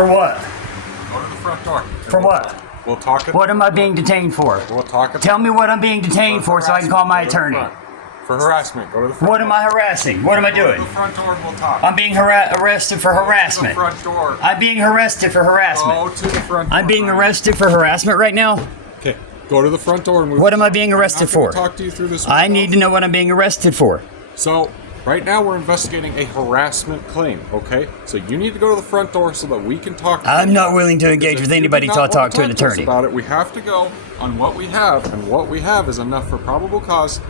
For what? Go to the front door. For what? We'll talk it. What am I being detained for? We'll talk it. Tell me what I'm being detained for so I can call my attorney. For harassment, go to the front. What am I harassing? What am I Go doing? to the front door and we'll talk. I'm being arrested for harassment. Go to the front door. I'm being arrested for harassment. Go to the front door. I'm being arrested for harassment right now? Okay, go to the front door and What am I being arrested for? Talk to you through this. I need to know what I'm being arrested for. So, right now we're investigating a harassment claim, okay? So you need to go to the front door so that we can talk. I'm not willing to engage with anybody till I talk to an attorney. About it, we have to go on what we have, and what we have is enough for probable cause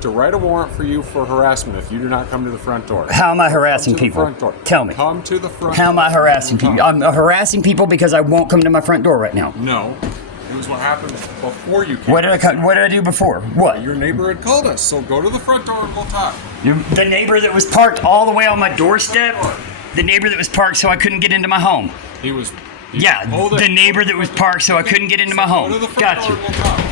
to write a warrant for you for harassment if you do not come to the front door. How am I harassing Come to the people? front door. Tell me. Come to the front How am I door. harassing people? I'm harassing people because I won't come to my front door right now. No. It was what happened before you came. What did I do before? What? Your neighbor had called us, so go to the front door and we'll talk. The neighbor that was parked all the way on my doorstep? The neighbor that was parked so I couldn't get into my home? He was. Yeah, the neighbor that was parked so I couldn't get into my home. Go to the front Got door you. and we'll talk.